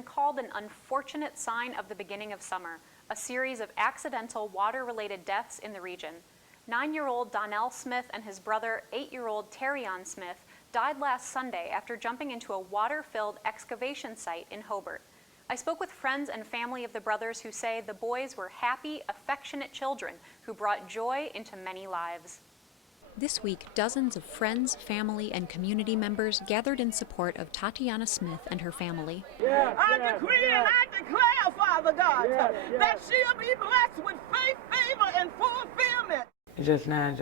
been called an unfortunate sign of the beginning of summer, a series of accidental water-related deaths in the region. 9-year-old Donnell Smith and his brother, 8-year-old Terrion Smith, died last Sunday after jumping into a water-filled excavation site in Hobart. I spoke with friends and family of the brothers who say the boys were happy, affectionate children who brought joy into many lives. This week, dozens of friends, family, and community members gathered in support of Tatiana Smith and her family. I decree and I declare, Father God, that she'll be blessed with faith, favor, and fulfillment. It's just now,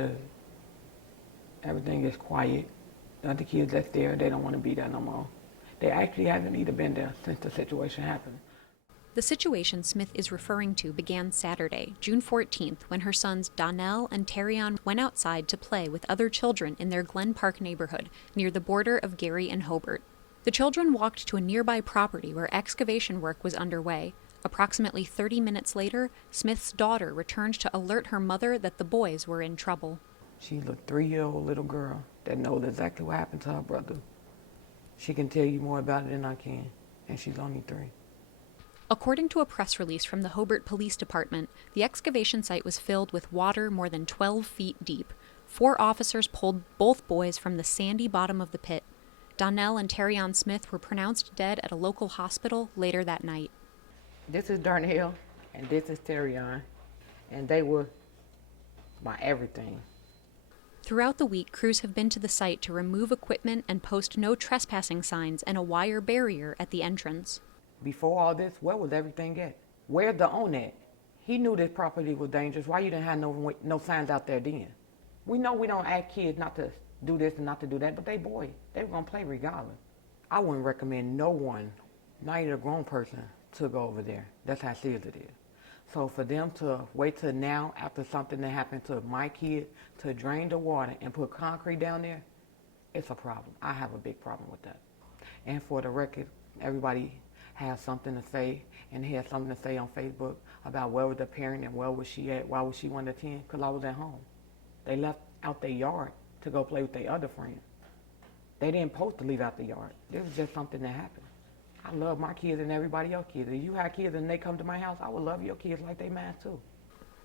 everything is quiet. The other kids that's there, they don't want to be there no more. They actually haven't even been there since the situation happened. The situation Smith is referring to began Saturday, June 14th, when her sons Donnell and Terrion went outside to play with other children in their Glen Park neighborhood, near the border of Gary and Hobart. The children walked to a nearby property where excavation work was underway. Approximately 30 minutes later, Smith's daughter returned to alert her mother that the boys were in trouble. She's a 3-year-old little girl that knows exactly what happened to her brother. She can tell you more about it than I can, and she's only 3. According to a press release from the Hobart Police Department, the excavation site was filled with water more than 12 feet deep. 4 officers pulled both boys from the sandy bottom of the pit. Donnell and Terrion Smith were pronounced dead at a local hospital later that night. This is Darnell, and this is Terrion, and they were my everything. Throughout the week, crews have been to the site to remove equipment and post no trespassing signs and a wire barrier at the entrance. Before all this, where was everything at? Where's the owner at? He knew this property was dangerous. Why you didn't have no signs out there then? We know we don't ask kids not to do this and not to do that, but they were going to play regardless. I wouldn't recommend no one, not even a grown person, to go over there. That's how serious it is. So for them to wait till now, after something that happened to my kid, to drain the water and put concrete down there, it's a problem. I have a big problem with that. And for the record, everybody has something to say, and he had something to say on Facebook about where was the parent and where was she at, why was she 1 to 10, because I was at home. They left out their yard to go play with their other friends. They didn't supposed to leave out the yard. This was just something that happened. I love my kids and everybody else's kids. If you have kids and they come to my house, I would love your kids like they mine too.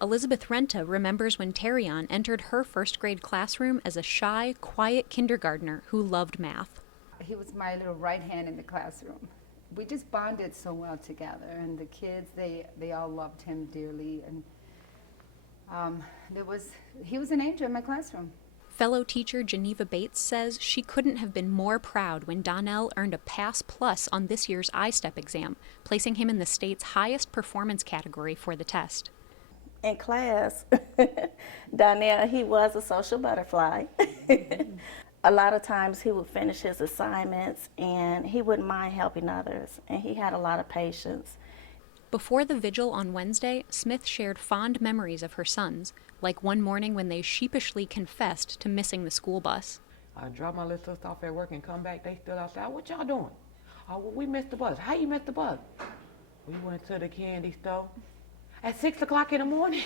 Elizabeth Renta remembers when Terrion entered her first-grade classroom as a shy, quiet kindergartner who loved math. He was my little right hand in the classroom. We just bonded so well together, and the kids, they all loved him dearly, and he was an angel in my classroom. Fellow teacher Geneva Bates says she couldn't have been more proud when Donnell earned a Pass Plus on this year's I-STEP exam, placing him in the state's highest performance category for the test. In class, Donnell, he was a social butterfly. A lot of times he would finish his assignments and he wouldn't mind helping others, and he had a lot of patience. Before the vigil on Wednesday, Smith shared fond memories of her sons, like one morning when they sheepishly confessed to missing the school bus. I dropped my little sister off at work and come back, they still outside. What y'all doing? Oh, well, we missed the bus. How you missed the bus? We went to the candy store at 6 o'clock in the morning.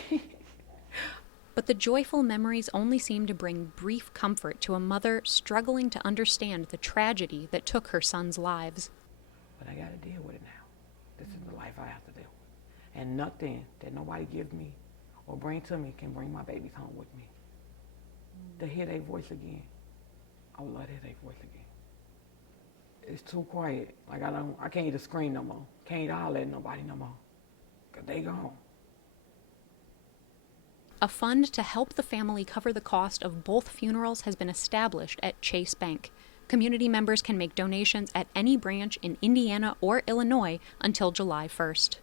But the joyful memories only seemed to bring brief comfort to a mother struggling to understand the tragedy that took her sons' lives. But I got to deal with it now. This is the life I have to deal with. And nothing that nobody gives me or bring to me can bring my babies home with me. To hear their voice again, I would love to hear their voice again. It's too quiet. Like I can't even scream no more. Can't holler at nobody no more. Because they gone. A fund to help the family cover the cost of both funerals has been established at Chase Bank. Community members can make donations at any branch in Indiana or Illinois until July 1st.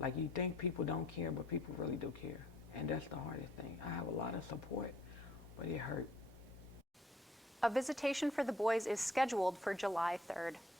Like, you think people don't care, but people really do care. And that's the hardest thing. I have a lot of support, but it hurt. A visitation for the boys is scheduled for July 3rd.